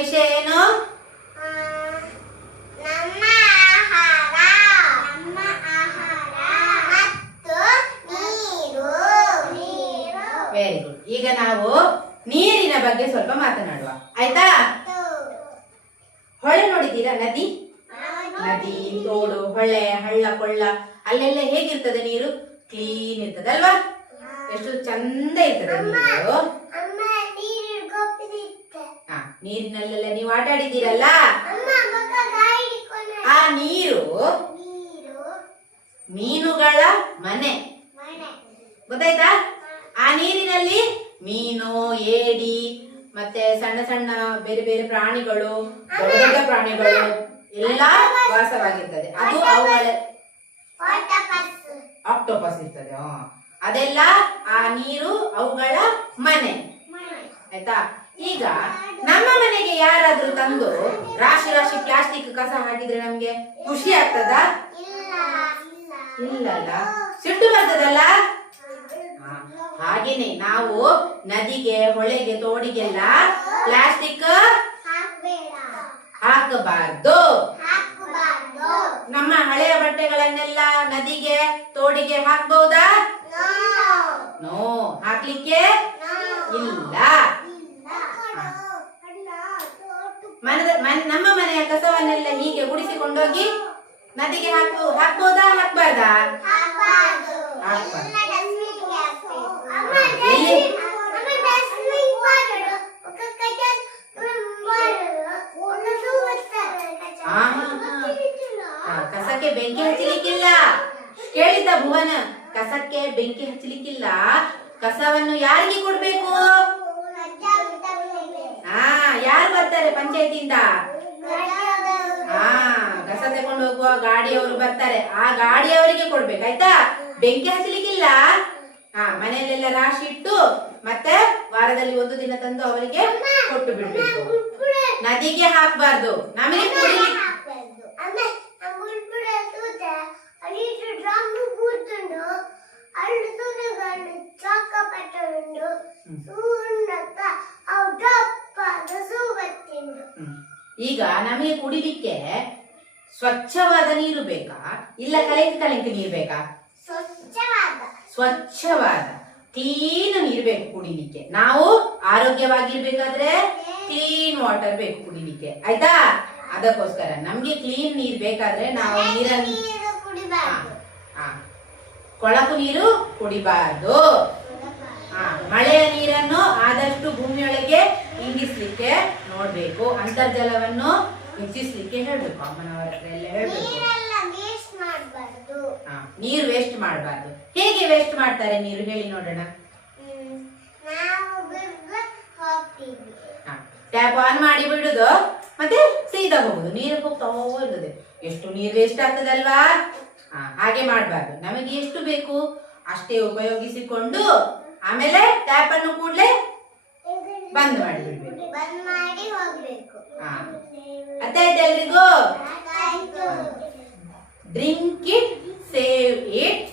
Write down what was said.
ವಿಷಯ ಏನು? Very good. ಈಗ ನಾವು ನೀರಿನ ಬಗ್ಗೆ ಸ್ವಲ್ಪ ಮಾತನಾಡುವ, ಆಯ್ತಾ? ಹೊಳೆ ನೋಡಿದ್ದೀರಾ? ನದಿ, ನದಿ, ತೋಡು, ಹೊಳೆ, ಹಳ್ಳ, ಕೊಳ್ಳ, ಅಲ್ಲೆಲ್ಲ ಹೇಗಿರ್ತದೆ ನೀರು? ಕ್ಲೀನ್ ಇರ್ತದೆ ಅಲ್ವಾ? ಎಷ್ಟು ಚಂದ ಇರ್ತದೆ ನೀರು. ನೀರಿನಲ್ಲೆಲ್ಲ ನೀವು ಆಟ ಆಡಿದ್ದೀರಲ್ಲ, ಆ ನೀರು ಮೀನುಗಳ ಮನೆ, ಗೊತ್ತಾಯ್ತಾ? ಆ ನೀರಿನಲ್ಲಿ ಮೀನು, ಏಡಿ, ಮತ್ತೆ ಸಣ್ಣ ಸಣ್ಣ ಬೇರೆ ಬೇರೆ ಪ್ರಾಣಿಗಳು, ದೊಡ್ಡ ದೊಡ್ಡ ಪ್ರಾಣಿಗಳು ಎಲ್ಲ ವಾಸವಾಗಿರ್ತದೆ. ಅದು ಅವುಗಳ ಆಕ್ಟೋಪಸ್ ಇರ್ತದೆ, ಅದೆಲ್ಲ ಆ ನೀರು ಅವುಗಳ ಮನೆ, ಆಯ್ತಾ? ಈಗ ನಮ್ಮ ಮನೆಗೆ ಯಾರಾದ್ರೂ ತಂದು ರಾಶಿ ರಾಶಿ ಪ್ಲಾಸ್ಟಿಕ್ ಕಸ ಹಾಕಿದ್ರೆ ನಮ್ಗೆ ಖುಷಿ ಆಗ್ತದಾ? ಇಲ್ಲಲ್ಲ, ಸಿಟ್ಟು ಬರ್ತದಲ್ಲ? ಹಾಗೇನೆ ನಾವು ನದಿಗೆ, ಹೊಳೆಗೆ, ತೋಡಿಗೆಲ್ಲ ಪ್ಲಾಸ್ಟಿಕ್ ಹಾಕಬಾರ್ದು. ನಮ್ಮ ಹಳೆಯ ಬಟ್ಟೆಗಳನ್ನೆಲ್ಲ ನದಿಗೆ, ತೋಡಿಗೆ ಹಾಕ್ಬಹುದಾ? ನೋ, ಹಾಕ್ಲಿಕ್ಕೆ ಇಲ್ಲ. ನಮ್ಮ ಮನೆಯ ಕಸವನ್ನೆಲ್ಲ ಹೀಗೆ ಗುಡಿಸಿಕೊಂಡೋಗಿ ನದಿಗೆ ಹಾಕ್ಬೋದಾ? ಹಾಕ್ಬಾರ್ದಾ? ಕಸಕ್ಕೆ ಬೆಂಕಿ ಹಚ್ಚಲಿಕ್ಕಿಲ್ಲ. ಕೇಳಿದ ಭುವನ, ಕಸಕ್ಕೆ ಬೆಂಕಿ ಹಚ್ಚಲಿಕ್ಕಿಲ್ಲ. ಕಸವನ್ನು ಯಾರಿಗೆ ಕೊಡ್ಬೇಕು? ಯಾರು ಬರ್ತಾರೆ ಪಂಚಾಯತಿಯಿಂದ? ಕಸ ತಗೊಂಡು ಹೋಗುವ ಗಾಡಿಯವರು ಬರ್ತಾರೆ, ಆ ಗಾಡಿಯವರಿಗೆ ಕೊಡ್ಬೇಕಾಯ್ತಾ? ಬೆಂಕಿ ಹಚ್ಚಲಿಕ್ಕಿಲ್ಲ. ಮನೆಯಲ್ಲೆಲ್ಲ ರಾಶಿ ಇಟ್ಟು ಮತ್ತೆ ವಾರದಲ್ಲಿ ಒಂದು ದಿನ ತಂದು ಅವರಿಗೆ ಕೊಟ್ಟು ಬಿಡ್ಬೇಕು. ನದಿಗೆ ಹಾಕ್ಬಾರ್ದು. ನಮಗೆ ಈಗ ನಮಗೆ ಕುಡಿಲಿಕ್ಕೆ ಸ್ವಚ್ಛವಾದ ನೀರು ಬೇಕಾ, ಇಲ್ಲ ಕಲಂಕಿ ನೀರು ಬೇಕಾ? ಸ್ವಚ್ಛವಾದ ಕ್ಲೀನ್ ನೀರು ಬೇಕು ಕುಡಿಲಿಕ್ಕೆ. ನಾವು ಆರೋಗ್ಯವಾಗಿರ್ಬೇಕಾದ್ರೆ ಕ್ಲೀನ್ ವಾಟರ್ ಬೇಕು ಕುಡಿಲಿಕ್ಕೆ, ಆಯ್ತಾ? ಅದಕ್ಕೋಸ್ಕರ ನಮ್ಗೆ ಕ್ಲೀನ್ ನೀರು ಬೇಕಾದ್ರೆ ನಾವು ನೀರನ್ನು, ಕೊಳಕು ನೀರು ಕುಡಿಬಾರ್ದು. ಮಳೆಯ ನೀರನ್ನು ಆದಷ್ಟು ಭೂಮಿಯೊಳಗೆ ಇಂಗಿಸ್ಲಿಕ್ಕೆ ನೋಡ್ಬೇಕು. ಅಂತರ್ಜಲವನ್ನು ಹೆಚ್ಚಿಸ್ಲಿಕ್ಕೆ ಹೇಳ್ಬೇಕು, ಅಮ್ಮನವರ ಹತ್ರ ಎಲ್ಲ ಹೇಳ್ಬೇಕು. ನೀರು ವೇಸ್ಟ್ ಮಾಡಬಾರ್ದು. ಹೇಗೆ ವೇಸ್ಟ್ ಮಾಡ್ತಾರೆ ನೀರು ಹೇಳಿ ನೋಡೋಣ. ಟ್ಯಾಪ್ ಆನ್ ಮಾಡಿ ಬಿಡುದು, ಮತ್ತೆ ಸೀದಾ ಹೋಗುದು, ನೀರು ಹೋಗ್ತಾ ಹೋಗುದು. ಎಷ್ಟು ನೀರು ವೇಸ್ಟ್ ಆಗ್ತದಲ್ವಾ? ಹಾಗೆ ಮಾಡಬಾರ್ದು. ನಮಗೆ ಎಷ್ಟು ಬೇಕು ಅಷ್ಟೇ ಉಪಯೋಗಿಸಿಕೊಂಡು ಆಮೇಲೆ ಟ್ಯಾಪ್ ಅನ್ನು ಕೂಡಲೇ ಬಂದ್ ಮಾಡಿ ಬಿಡ್ಬೇಕು. ಅರ್ಥ ಆಯ್ತು ಎಲ್ರಿಗೂ? Drink it, save it,